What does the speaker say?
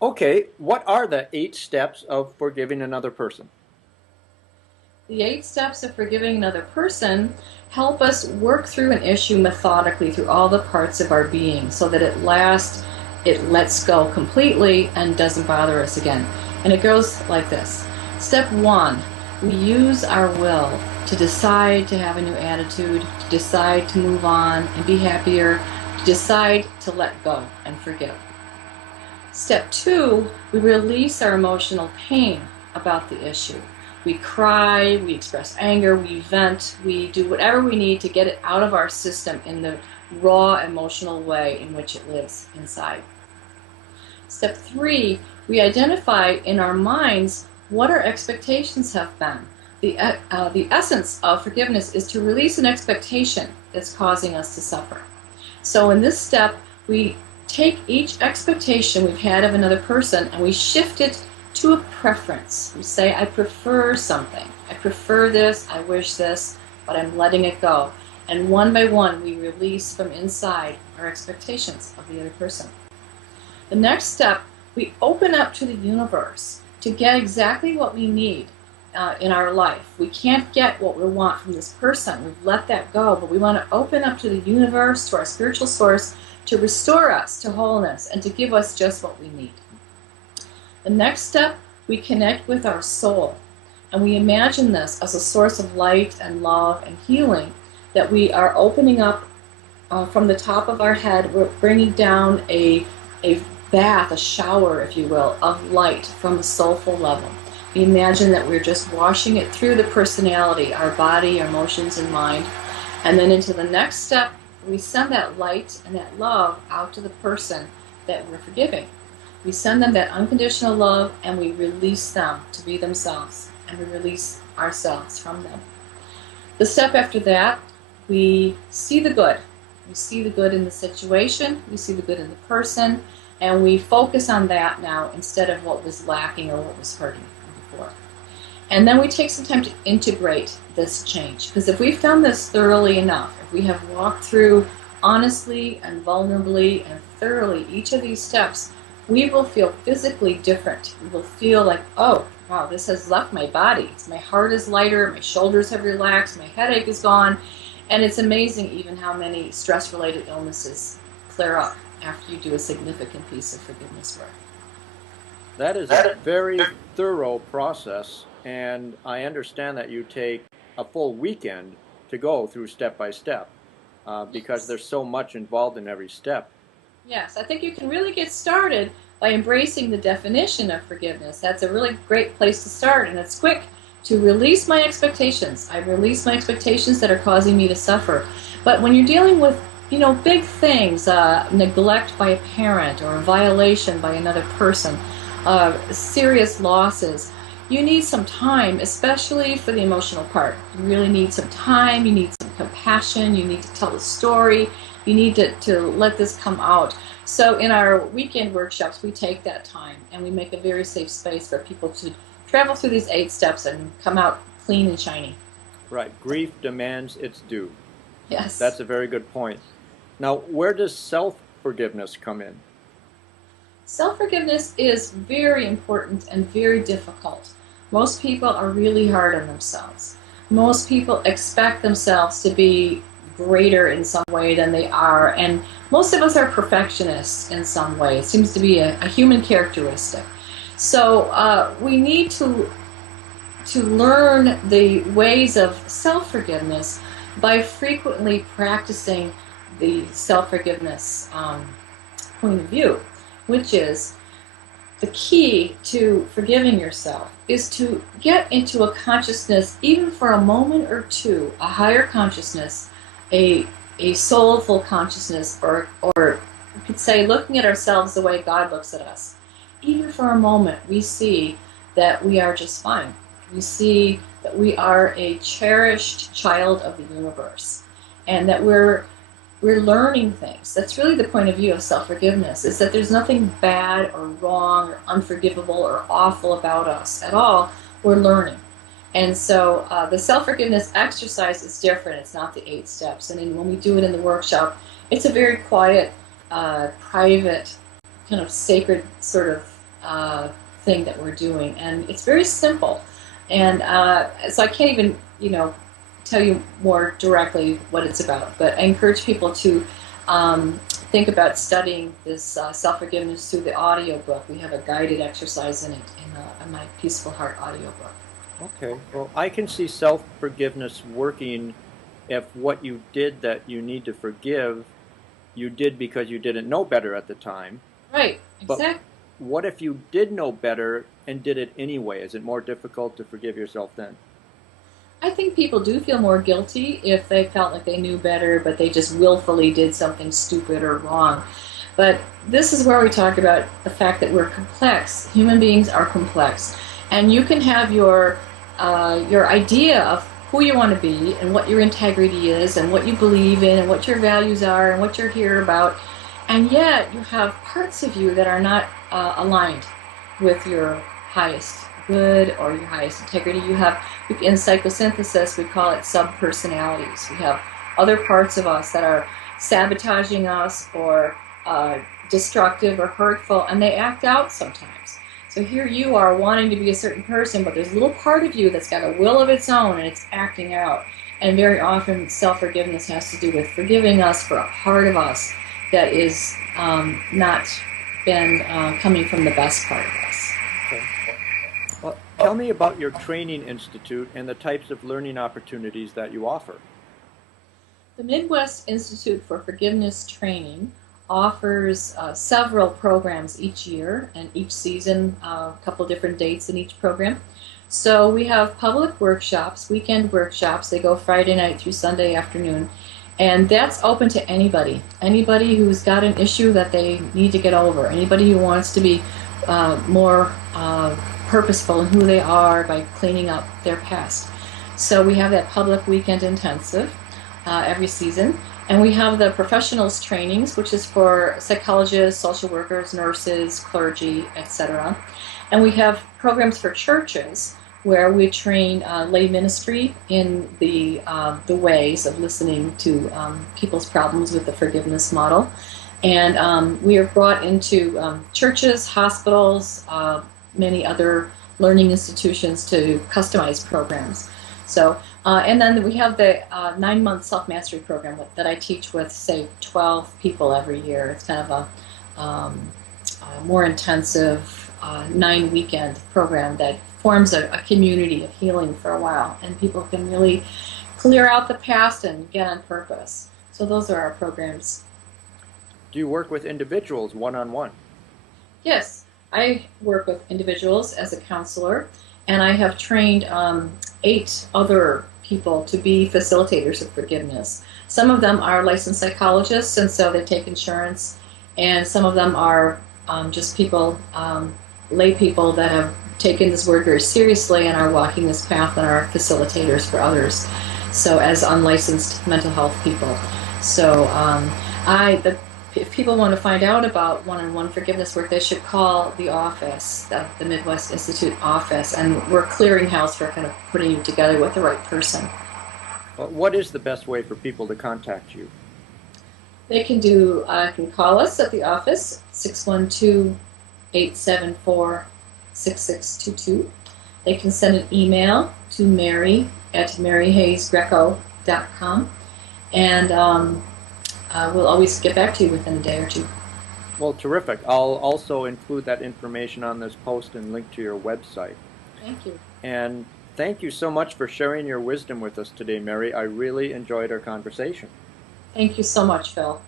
Okay, what are the 8 steps of forgiving another person? The 8 steps of forgiving another person help us work through an issue methodically through all the parts of our being so that at last it lets go completely and doesn't bother us again. And it goes like this. Step 1, we use our will to decide to have a new attitude, to decide to move on and be happier, to decide to let go and forgive. Step 2, we release our emotional pain about the issue. We cry, we express anger, we vent, we do whatever we need to get it out of our system in the raw emotional way in which it lives inside. Step 3, we identify in our minds what our expectations have been. The essence of forgiveness is to release an expectation that's causing us to suffer. So in this step, we take each expectation we've had of another person and we shift it to a preference. We say, I prefer something. I prefer this, I wish this, but I'm letting it go. And one by one, we release from inside our expectations of the other person. The next step, we open up to the universe to get exactly what we need in our life. We can't get what we want from this person. We've let that go, but we want to open up to the universe, to our spiritual source, to restore us to wholeness and to give us just what we need. The next step, we connect with our soul, and we imagine this as a source of light and love and healing that we are opening up from the top of our head. We're bringing down a bath, a shower, if you will, of light from a soulful level. We imagine that we're just washing it through the personality, our body, our emotions, and mind. And then into the next step, we send that light and that love out to the person that we're forgiving. We send them that unconditional love and we release them to be themselves, and we release ourselves from them. The step after that, we see the good. We see the good in the situation, we see the good in the person, and we focus on that now instead of what was lacking or what was hurting before. And then we take some time to integrate this change, because if we've done this thoroughly enough, if we have walked through honestly and vulnerably and thoroughly each of these steps, we will feel physically different. We will feel like, oh, wow, this has left my body. My heart is lighter, my shoulders have relaxed, my headache is gone, and it's amazing even how many stress-related illnesses clear up after you do a significant piece of forgiveness work. That is a very thorough process, and I understand that you take a full weekend to go through step by step because there's so much involved in every step. Yes, I think you can really get started by embracing the definition of forgiveness. That's a really great place to start, and it's quick. To release my expectations. I release my expectations that are causing me to suffer. But when you're dealing with, big things, neglect by a parent or a violation by another person, serious losses, you need some time, especially for the emotional part. You really need some time, you need some compassion, you need to tell the story, you need to let this come out. So in our weekend workshops, we take that time and we make a very safe space for people to travel through these 8 steps and come out clean and shiny. Right. Grief demands its due. Yes. That's a very good point. Now, where does self-forgiveness come in? Self-forgiveness is very important and very difficult. Most people are really hard on themselves. Most people expect themselves to be greater in some way than they are, and most of us are perfectionists in some way. It seems to be a human characteristic. So we need to learn the ways of self-forgiveness by frequently practicing the self-forgiveness point of view, which is the key to forgiving yourself is to get into a consciousness, even for a moment or two, a higher consciousness, a soulful consciousness, or you could say looking at ourselves the way God looks at us. Even for a moment, we see that we are just fine. We see that we are a cherished child of the universe, and that we're learning things. That's really the point of view of self-forgiveness, is that there's nothing bad or wrong or unforgivable or awful about us at all. We're learning. And so the self-forgiveness exercise is different. It's not the 8 steps. And when we do it in the workshop, it's a very quiet, private, kind of sacred sort of thing that we're doing, and it's very simple. And so I can't even, tell you more directly what it's about, but I encourage people to think about studying this self-forgiveness through the audiobook. We have a guided exercise in it in my Peaceful Heart audiobook. Okay, well, I can see self-forgiveness working if what you did that you need to forgive, you did because you didn't know better at the time. Right, exactly. But what if you did know better and did it anyway? Is it more difficult to forgive yourself then? I think people do feel more guilty if they felt like they knew better, but they just willfully did something stupid or wrong. But this is where we talk about the fact that we're complex. Human beings are complex. And you can have your idea of who you want to be and what your integrity is and what you believe in and what your values are and what you're here about. And yet you have parts of you that are not aligned with your highest good or your highest integrity. You have, in psychosynthesis, we call it subpersonalities. We have other parts of us that are sabotaging us or destructive or hurtful, and they act out sometimes. So here you are wanting to be a certain person, but there's a little part of you that's got a will of its own, and it's acting out. And very often self-forgiveness has to do with forgiving us for a part of us that is not been coming from the best part of us. Okay. Well, tell me about your training institute and the types of learning opportunities that you offer. The Midwest Institute for Forgiveness Training offers several programs each year, and each season a couple different dates in each program. So we have public workshops, weekend workshops. They go Friday night through Sunday afternoon, and that's open to anybody who's got an issue that they need to get over, anybody who wants to be more purposeful in who they are by cleaning up their past. So we have that public weekend intensive every season. And we have the professionals trainings, which is for psychologists, social workers, nurses, clergy, etc. And we have programs for churches where we train lay ministry in the ways of listening to people's problems with the forgiveness model. And we are brought into churches, hospitals, many other learning institutions to customize programs. So, and then we have the 9-month self-mastery program that I teach with, say, 12 people every year. It's kind of a more intensive 9-weekend program that forms a community of healing for a while, and people can really clear out the past and get on purpose. So those are our programs. Do you work with individuals one-on-one? Yes, I work with individuals as a counselor, and I have trained 8 other people to be facilitators of forgiveness. Some of them are licensed psychologists, and so they take insurance, and some of them are just people, lay people that have taken this work very seriously and are walking this path and are facilitators for others, so as unlicensed mental health people. So if people want to find out about one-on-one forgiveness work, they should call the office, the Midwest Institute office, and we're clearinghouse for kind of putting you together with the right person. Well, what is the best way for people to contact you? They can call us at the office, 612-874-6622. They can send an email to mary@maryhayesgreco.com, and we'll always get back to you within a day or two. Well, terrific. I'll also include that information on this post and link to your website. Thank you. And thank you so much for sharing your wisdom with us today, Mary. I really enjoyed our conversation. Thank you so much, Phil.